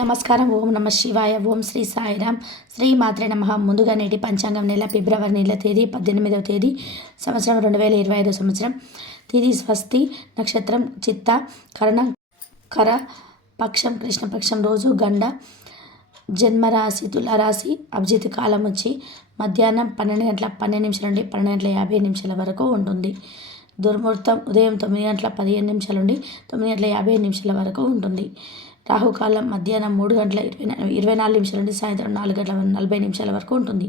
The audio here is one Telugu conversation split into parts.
నమస్కారం. ఓం నమ శివాయ. ఓం శ్రీ సాయిరామ్. శ్రీ మాత్రే నమః. ముందుగా నేటి పంచాంగం నెల ఫిబ్రవరి నెల తేదీ 18వ తేదీ సంవత్సరం 2025 సంవత్సరం. తిథి స్వస్తి, నక్షత్రం చిత్త, కరణం కర, పక్షం కృష్ణపక్షం, రోజు గండ, జన్మరాశి తులారాశి, అభిజిత్ కాలం వచ్చి మధ్యాహ్నం 12:12 నుండి 12:50 వరకు ఉంటుంది. దుర్ముహూర్తం ఉదయం 9:15 నుండి 9:55 వరకు ఉంటుంది. రాహుకాలం మధ్యాహ్నం 3:24 నుండి సాయంత్రం 4:40 వరకు ఉంటుంది.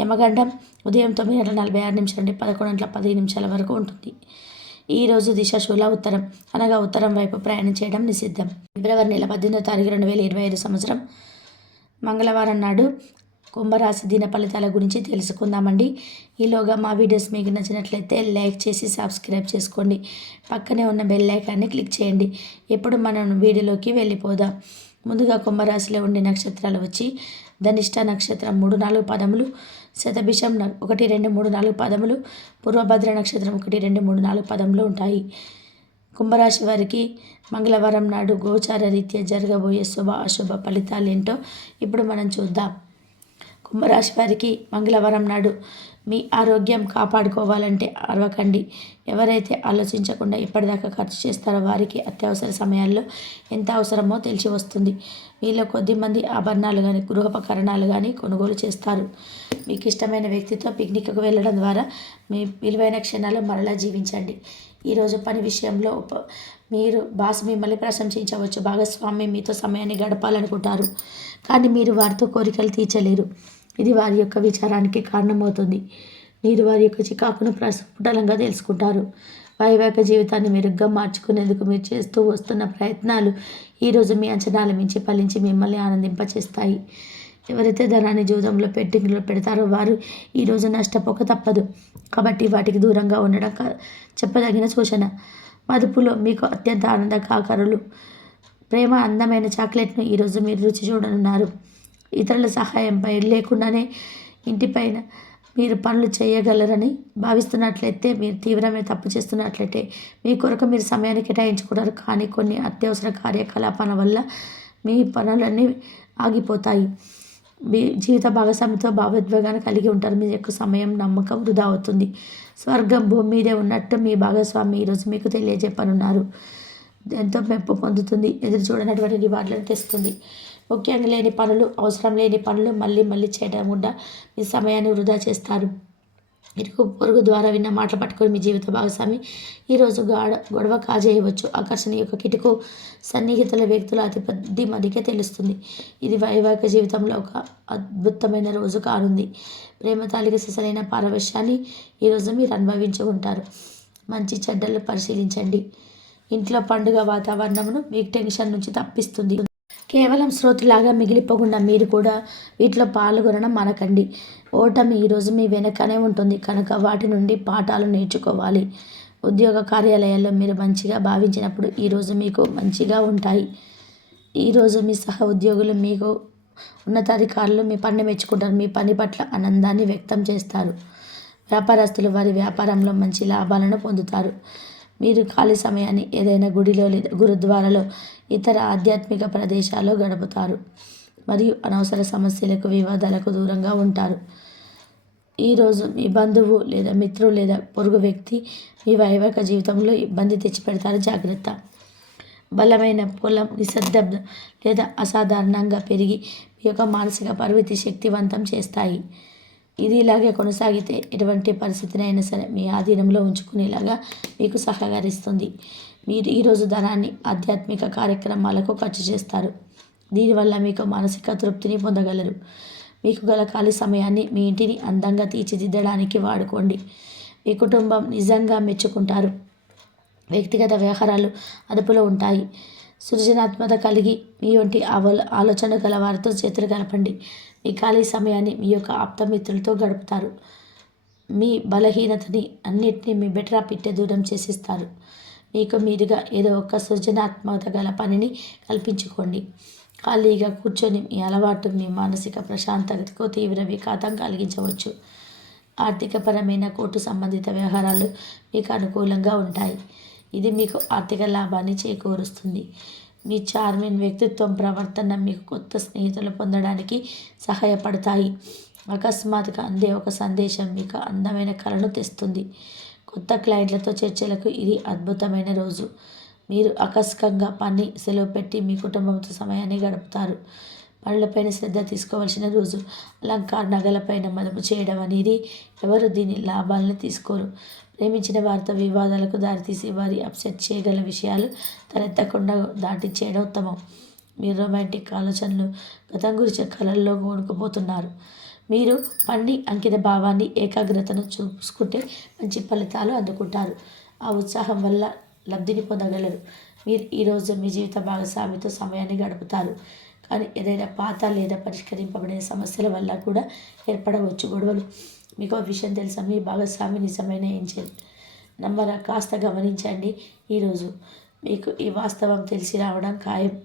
యమగండం ఉదయం 9:46 నుండి 11:10 వరకు ఉంటుంది. ఈరోజు దిశ శూల ఉత్తరం, అనగా ఉత్తరం వైపు ప్రయాణం చేయడం నిషిద్ధం. ఫిబ్రవరి నెల 18వ తారీఖు 2025 సంవత్సరం మంగళవారం నాడు కుంభరాశి దిన ఫలితాల గురించి తెలుసుకుందామండి. ఈలోగా మా వీడియోస్ మీకు నచ్చినట్లయితే లైక్ చేసి సబ్స్క్రైబ్ చేసుకోండి. పక్కనే ఉన్న బెల్ ఐకాన్ని క్లిక్ చేయండి. ఇప్పుడు మనం వీడియోలోకి వెళ్ళిపోదాం. ముందుగా కుంభరాశిలో ఉండే నక్షత్రాలు వచ్చి ధనిష్ట నక్షత్రం 3-4 పదములు, శతభిషం 1-2-3-4 పదములు, పూర్వభద్ర నక్షత్రం 1-2-3-4 పదములు ఉంటాయి. కుంభరాశి వారికి మంగళవారం నాడు గోచార రీత్యా జరగబోయే శుభ అశుభ ఫలితాలు ఏంటో ఇప్పుడు మనం చూద్దాం. కుంభరాశి వారికి మంగళవారం నాడు మీ ఆరోగ్యం కాపాడుకోవాలంటే అరవకండి. ఎవరైతే ఆలోచించకుండా ఇప్పటిదాకా ఖర్చు చేస్తారో వారికి అత్యవసర సమయాల్లో ఎంత అవసరమో తెలిసి వస్తుంది. మీలో కొద్దిమంది ఆభరణాలు కానీ గృహోపకరణాలు కానీ కొనుగోలు చేస్తారు. మీకు ఇష్టమైన వ్యక్తితో పిక్నిక్కు వెళ్ళడం ద్వారా మీ విలువైన క్షణాలు మరలా జీవించండి. ఈరోజు పని విషయంలో మీరు బాస్ మిమ్మల్ని ప్రశంసించవచ్చు. భాగస్వామి మీతో సమయాన్ని గడపాలనుకుంటారు, కానీ మీరు వారితో కోరికలు తీర్చలేరు. ఇది వారి యొక్క విచారానికి కారణమవుతుంది. మీరు వారి యొక్క చికాకును ప్రస్ఫుటంగా తెలుసుకుంటారు. వైవాహిక జీవితాన్ని మెరుగ్గా మార్చుకునేందుకు మీరు చేస్తూ వస్తున్న ప్రయత్నాలు ఈరోజు మీ అంచనాల మించి ఫలించి మిమ్మల్ని ఆనందింపచేస్తాయి. ఎవరైతే ధనాన్ని జూదంలో పెట్టింగ్లో పెడతారో వారు ఈరోజు నష్టపోక తప్పదు. కాబట్టి వాటికి దూరంగా ఉండడం చెప్పదగిన సూచన. మదుపులో మీకు అత్యంత ఆనందకాకరులు ప్రేమ అందమైన చాక్లెట్ను ఈరోజు మీరు రుచి చూడనున్నారు. ఇతరుల సహాయంపై లేకుండానే ఇంటిపైన మీరు పనులు చేయగలరని భావిస్తున్నట్లయితే మీరు తీవ్రమైన తప్పు చేస్తున్నట్లయితే మీ కొరకు మీరు సమయాన్ని కేటాయించుకుంటారు. కానీ కొన్ని అత్యవసర కార్యకలాపాల వల్ల మీ పనులన్నీ ఆగిపోతాయి. మీ జీవిత భాగస్వామితో భావోద్వేగాన్ని కలిగి ఉంటారు. మీ యొక్క సమయం నమ్మకం వృధా అవుతుంది. స్వర్గం భూమి మీదే ఉన్నట్టు మీ భాగస్వామి ఈరోజు మీకు తెలియజెప్పనున్నారు. ఎంతో మెప్పు పొందుతుంది. ఎదురు చూడనటువంటి రివార్డులను తెస్తుంది. ముఖ్యంగా లేని పనులు, అవసరం లేని పనులు మళ్ళీ చేయడం కూడా మీ సమయాన్ని వృధా చేస్తారు. ఇరుగు పొరుగు ద్వారా విన్న మాటలు పట్టుకొని మీ జీవిత భాగస్వామి ఈరోజు గొడవ కాజేయవచ్చు. ఆకర్షణ యొక్క కిటుకు సన్నిహితుల వ్యక్తుల అతి మధ్యకే తెలుస్తుంది. ఇది వైవాహిక జీవితంలో ఒక అద్భుతమైన రోజు కానుంది. ప్రేమ తాలిక సిసలైన పారవశ్యాన్ని ఈరోజు మీరు అనుభవించి ఉంటారు. మంచి చెడ్డలు పరిశీలించండి. ఇంట్లో పండుగ వాతావరణమును మీకు టెన్షన్ నుంచి తప్పిస్తుంది. కేవలం శ్రోతలాగా మిగిలిపోకుండా మీరు కూడా వీటిలో పాల్గొనడం మనకండి. ఓటమి ఈరోజు మీ వెనకనే ఉంటుంది కనుక వాటి నుండి పాఠాలు నేర్చుకోవాలి. ఉద్యోగ కార్యాలయాల్లో మీరు మంచిగా భావించినప్పుడు ఈరోజు మీకు మంచిగా ఉంటాయి. ఈరోజు మీ సహ ఉద్యోగులు మీకు ఉన్నతాధికారులు మీ పనిని మెచ్చుకుంటారు. మీ పని పట్ల ఆనందాన్ని వ్యక్తం చేస్తారు. వ్యాపారస్తులు వారి వ్యాపారంలో మంచి లాభాలను పొందుతారు. మీరు ఖాళీ సమయాన్ని ఏదైనా గుడిలో లేదా గురుద్వారాలో ఇతర ఆధ్యాత్మిక ప్రదేశాల్లో గడుపుతారు. మరియు అనవసర సమస్యలకు వివాదాలకు దూరంగా ఉంటారు. ఈరోజు మీ బంధువు లేదా మిత్రుడు లేదా పొరుగు వ్యక్తి మీ వైవాహిక జీవితంలో ఇబ్బంది తెచ్చిపెడతారు. జాగ్రత్త. బలమైన పొలం నిశ్శబ్దం లేదా అసాధారణంగా పెరిగి మీ యొక్క మానసిక పరిమితి శక్తివంతం చేస్తాయి. ఇది ఇలాగే కొనసాగితే ఎటువంటి పరిస్థితినైనా సరే మీ ఆధీనంలో ఉంచుకునేలాగా మీకు సహకరిస్తుంది. మీరు ఈరోజు ధనాన్ని ఆధ్యాత్మిక కార్యక్రమాలకు ఖర్చు చేస్తారు. దీనివల్ల మీకు మానసిక తృప్తిని పొందగలరు. మీకు గల ఖాళీ సమయాన్ని మీ ఇంటిని అందంగా తీర్చిదిద్దడానికి వాడుకోండి. మీ కుటుంబం నిజంగా మెచ్చుకుంటారు. వ్యక్తిగత వ్యవహారాలు అదుపులో ఉంటాయి. సృజనాత్మకత కలిగి మీ వంటి ఆలోచన గల వారితో చేతులు కలపండి. మీ ఖాళీ సమయాన్ని మీ యొక్క ఆప్తమిత్రులతో గడుపుతారు. మీ బలహీనతని అన్నిటినీ మీ బెటరా పిట్టే దూరం చేసిస్తారు. మీకు మీరుగా ఏదో ఒక సృజనాత్మకత గల పనిని కల్పించుకోండి. ఖాళీగా కూర్చొని మీ అలవాటు మీ మానసిక ప్రశాంతతకు తీవ్ర విఘాతం కలిగించవచ్చు. ఆర్థికపరమైన కోర్టు సంబంధిత వ్యవహారాలు మీకు అనుకూలంగా ఉంటాయి. ఇది మీకు ఆర్థిక లాభాన్ని చేకూరుస్తుంది. మీ చార్మింగ్ వ్యక్తిత్వం, ప్రవర్తన మీకు కొత్త స్నేహితులు పొందడానికి సహాయపడతాయి. అకస్మాత్తుగా అందే ఒక సందేశం మీకు అందమైన కలను తెస్తుంది. కొత్త క్లయింట్లతో చర్చలకు ఇది అద్భుతమైన రోజు. మీరు ఆకస్మికంగా పని సెలవు పెట్టి మీ కుటుంబంతో సమయాన్ని గడుపుతారు. పనులపైన శ్రద్ధ తీసుకోవాల్సిన రోజు. అలంకార నగలపైన మదుపు చేయడం అనేది ఎవరు దీని లాభాలను తీసుకోరు. ప్రేమించిన వారితో వివాదాలకు దారితీసి వారి అప్సెట్ చేయగల విషయాలు తలెత్తకుండా దాటించేయడం ఉత్తమం. మీరు రొమాంటిక్ ఆలోచనలు, గతం గురించి కలల్లో కొనుక్కుపోతున్నారు. మీరు పని అంకిత భావాన్ని, ఏకాగ్రతను చూసుకుంటే మంచి ఫలితాలు అందుకుంటారు. ఆ ఉత్సాహం వల్ల లబ్ధిని పొందగలరు. మీరు ఈరోజు మీ జీవిత భాగస్వామితో సమయాన్ని గడుపుతారు. కానీ ఏదైనా పాత లేదా పరిష్కరింపబడిన సమస్యల వల్ల కూడా ఏర్పడవచ్చు గొడవలు. మీకు ఒక విషయం తెలుసా? మీ భాగస్వామి నిజమైన ఏంజెల్. నమ్మరా? కాస్త గమనించండి. ఈరోజు మీకు ఈ వాస్తవం తెలిసి రావడం ఖాయం.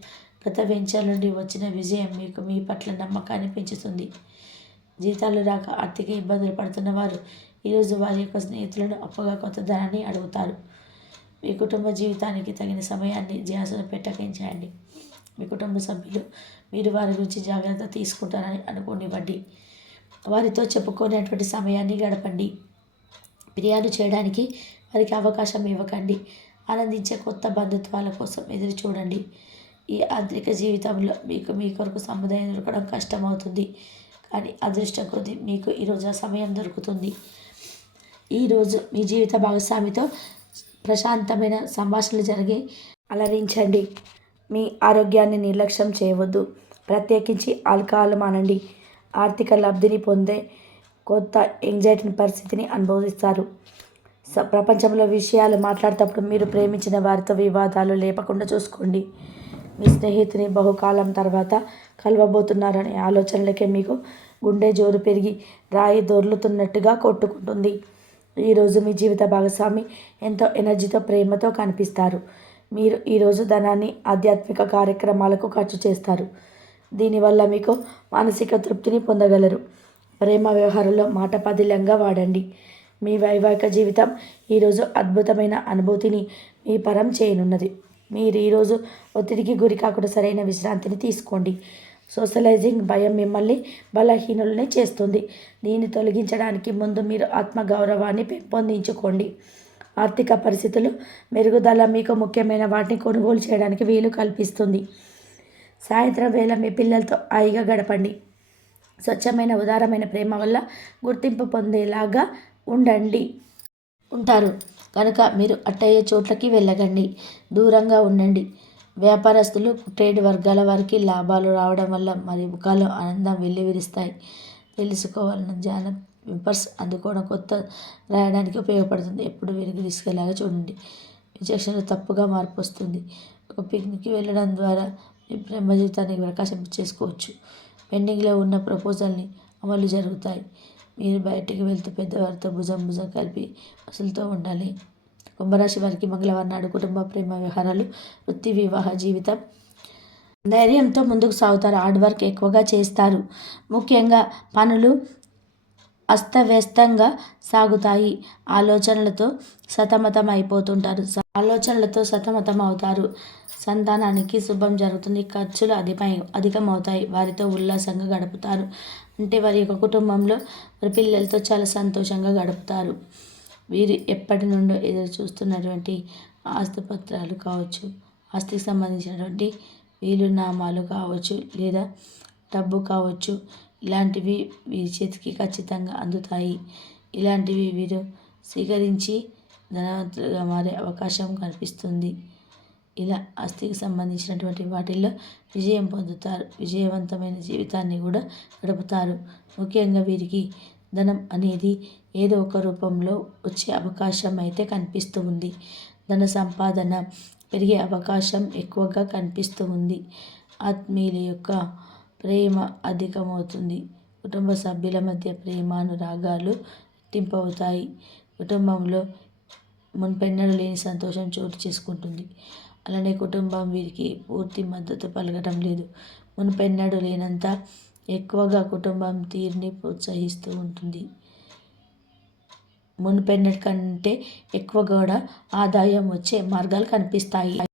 గత వెంచర్ నుండి వచ్చిన విజయం మీకు మీ పట్ల నమ్మకాన్ని పెంచుతుంది. జీతాలు రాక ఆర్థిక ఇబ్బందులు పడుతున్న వారు ఈరోజు వారి యొక్క స్నేహితులను అప్పుగా కొత్త ధనాన్ని అడుగుతారు. మీ కుటుంబ జీవితానికి తగిన సమయాన్ని ధ్యాసను పెట్టకించండి. మీ కుటుంబ సభ్యులు మీరు వారి గురించి జాగ్రత్త తీసుకుంటారని అనుకోనివ్వండి. వారితో చెప్పుకునేటువంటి సమయాన్ని గడపండి. ఫిర్యాదు చేయడానికి వారికి అవకాశం ఇవ్వకండి. ఆనందించే కొత్త బంధుత్వాల కోసం ఎదురు చూడండి. ఈ ఆంతరిక జీవితంలో మీకు మీ కొరకు సముదాయం దొరకడం కష్టమవుతుంది. కానీ అదృష్టం కొద్దీ మీకు ఈరోజు ఆ సమయం దొరుకుతుంది. ఈరోజు మీ జీవిత భాగస్వామితో ప్రశాంతమైన సంభాషణలు జరిగి అలరించండి. మీ ఆరోగ్యాన్ని నిర్లక్ష్యం చేయవద్దు. ప్రత్యేకించి ఆల్కహాల్ మానండి. ఆర్థిక లబ్ధిని పొందే కొత్త ఎంగ్జైటీ పరిస్థితిని అనుభవిస్తారు. ప్రపంచంలో విషయాలు మాట్లాడేటప్పుడు మీరు ప్రేమించిన వారితో వివాదాలు లేపకుండా చూసుకోండి. మీ స్నేహితుని బహుకాలం తర్వాత కలవబోతున్నారనే ఆలోచనలకే మీకు గుండె జోరు పెరిగి రాయి దొర్లుతున్నట్టుగా కొట్టుకుంటుంది. ఈరోజు మీ జీవిత భాగస్వామి ఎంతో ఎనర్జీతో, ప్రేమతో కనిపిస్తారు. మీరు ఈరోజు ధనాన్ని ఆధ్యాత్మిక కార్యక్రమాలకు ఖర్చు చేస్తారు. దీనివల్ల మీకు మానసిక తృప్తిని పొందగలరు. ప్రేమ వ్యవహారంలో మాట పదిలంగా వాడండి. మీ వైవాహిక జీవితం ఈరోజు అద్భుతమైన అనుభూతిని మీ పరం చేయనున్నది. మీరు ఈరోజు ఒత్తిడికి గురి కాకుండా సరైన విశ్రాంతిని తీసుకోండి. సోషలైజింగ్ భయం మిమ్మల్ని బలహీనులని చేస్తుంది. దీన్ని తొలగించడానికి ముందు మీరు ఆత్మగౌరవాన్ని పెంపొందించుకోండి. ఆర్థిక పరిస్థితులు మెరుగుదల మీకు ముఖ్యమైన వాటిని కొనుగోలు చేయడానికి వీలు కల్పిస్తుంది. సాయంత్రం వేళ మీ పిల్లలతో హాయిగా గడపండి. స్వచ్ఛమైన ఉదారమైన ప్రేమ వల్ల గుర్తింపు పొందేలాగా ఉంటారు కనుక మీరు అట్టయ్యే చోట్లకి వెళ్ళకండి, దూరంగా ఉండండి. వ్యాపారస్తులు, ట్రేడ్ వర్గాల వారికి లాభాలు రావడం వల్ల మరి ముఖాలు ఆనందం వెల్లివిరుస్తాయి. తెలుసుకోవాలన్న జ్ఞానం పేపర్స్ అందుకోవడం కొత్త రాయడానికి ఉపయోగపడుతుంది. ఎప్పుడు వెలుగు తీసుకెళ్ళాగా చూడండి. విచక్షణలో తప్పుగా మార్పు వస్తుంది. ఒక పిక్నిక్కి వెళ్ళడం ద్వారా మీ ప్రేమ జీవితానికి ప్రకాశం చేసుకోవచ్చు. పెండింగ్లో ఉన్న ప్రపోజల్ని అమలు జరుగుతాయి. మీరు బయటికి వెళ్తూ పెద్దవారితో భుజం కలిపి అసలుతో ఉండాలి. కుంభరాశి వారికి మంగళవారం నాడు కుటుంబ, ప్రేమ వ్యవహారాలు, వృత్తి, వివాహ జీవితం ధైర్యంతో ముందుకు సాగుతారు. హార్డ్ వర్క్ ఎక్కువగా చేస్తారు. ముఖ్యంగా పనులు అస్తవ్యస్తంగా సాగుతాయి. ఆలోచనలతో సతమతం అవుతారు. సంతానానికి శుభం జరుగుతుంది. ఖర్చులు అధికమవుతాయి. వారితో ఉల్లాసంగా గడుపుతారు. అంటే వారి యొక్క కుటుంబంలో వారి పిల్లలతో చాలా సంతోషంగా గడుపుతారు. వీరు ఎప్పటి నుండో ఎదురు చూస్తున్నటువంటి ఆస్తిపత్రాలు కావచ్చు, ఆస్తికి సంబంధించినటువంటి వీలునామాలు కావచ్చు, లేదా డబ్బు కావచ్చు, ఇలాంటివి వీరి చేతికి ఖచ్చితంగా అందుతాయి. ఇలాంటివి వీరు స్వీకరించి ధనవంతులుగా మారే అవకాశం కనిపిస్తుంది. ఇలా ఆస్తికి సంబంధించినటువంటి వాటిల్లో విజయం పొందుతారు. విజయవంతమైన జీవితాన్ని కూడా గడుపుతారు. ముఖ్యంగా వీరికి ధనం అనేది ఏదో ఒక రూపంలో వచ్చే అవకాశం అయితే కనిపిస్తూ ఉంది. ధన సంపాదన పెరిగే అవకాశం ఎక్కువగా కనిపిస్తూ ఉంది. ఆత్మీయుల యొక్క ప్రేమ అధికమవుతుంది. కుటుంబ సభ్యుల మధ్య ప్రేమానురాగాలు రెట్టింపవుతాయి. కుటుంబంలో మున్పెన్నడూ లేని సంతోషం చోటు చేసుకుంటుంది. అలానే కుటుంబం వీరికి పూర్తి మద్దతు పలకటం లేదు. మున్పెన్నడూ లేనంత ఎక్కువగా కుటుంబం తీరుని ప్రోత్సహిస్తూ ఉంటుంది. మునుపెన్నటి కంటే ఎక్కువ కూడా ఆదాయం వచ్చే మార్గాలు కనిపిస్తాయి.